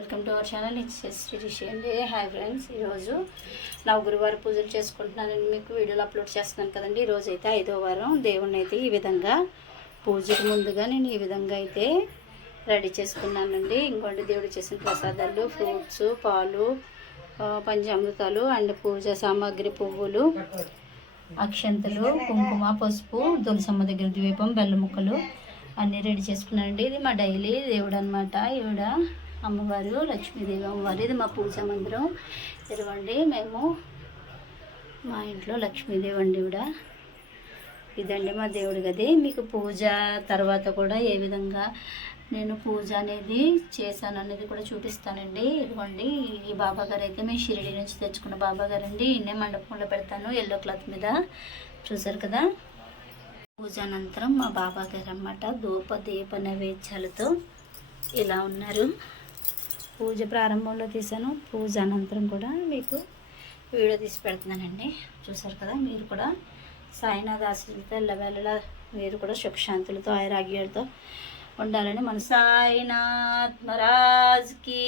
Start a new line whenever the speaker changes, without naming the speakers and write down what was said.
Welcome to our channel it's Sri అండి. Hi friends ఈరోజు నా గురువారం పూజలు చేసుకుంటున్నానని మీకు వీడియోలు అప్లోడ్ చేస్తున్నాను కదండి. ఈరోజు అయితే ఐదో వారం. దేవుణ్ణి అయితే ఈ విధంగా పూజకు ముందుగా నేను ఈ విధంగా అయితే రెడీ చేసుకున్నానండి. ఇంకోటి దేవుడు చేసిన ప్రసాదాలు ఫ్రూట్స్ పాలు పంచామృతాలు అండ్ పూజ సామాగ్రి పువ్వులు అక్షంతలు కుంకుమ పసుపు తులసమ్మ దగ్గర ద్వీపం బెల్లముక్కలు అన్నీ రెడీ చేసుకున్నానండి. ఇది మా డైలీ దేవుడు అనమాట ఈవిడ అమ్మవారు లక్ష్మీదేవి అమ్మవారు. ఇది మా పూజ మందిరం. ఇదిగోండి మేము మా ఇంట్లో లక్ష్మీదేవి అండి ఇవిడ. ఇదండి మా దేవుడి గది. మీకు పూజ తర్వాత కూడా ఏ విధంగా నేను పూజ అనేది చేశాను అనేది కూడా చూపిస్తానండి. ఇదిగోండి ఈ బాబా గారు అయితే మేము షిరిడి నుంచి తెచ్చుకున్న బాబా గారు అండి ఇన్నే మండపంలో పెడతాను ఎల్లో క్లాత్ మీద. చూసారు కదా? పూజ అనంతరం మా బాబా గారు అన్నమాట ధూప దీప నైవేద్యాలతో ఇలా ఉన్నారు. పూజ ప్రారంభంలో తీసాను పూజ అనంతరం కూడా మీకు వీడియో తీసి పెడుతున్నానండి. చూసారు కదా మీరు కూడా సాయినాథ్ ఆశీస్సులతో ఎల్లవేళలా మీరు కూడా సుఖశాంతులతో ఆయురాగ్యాలతో ఉండాలని మన సాయినాథ్ మహారాజ్కి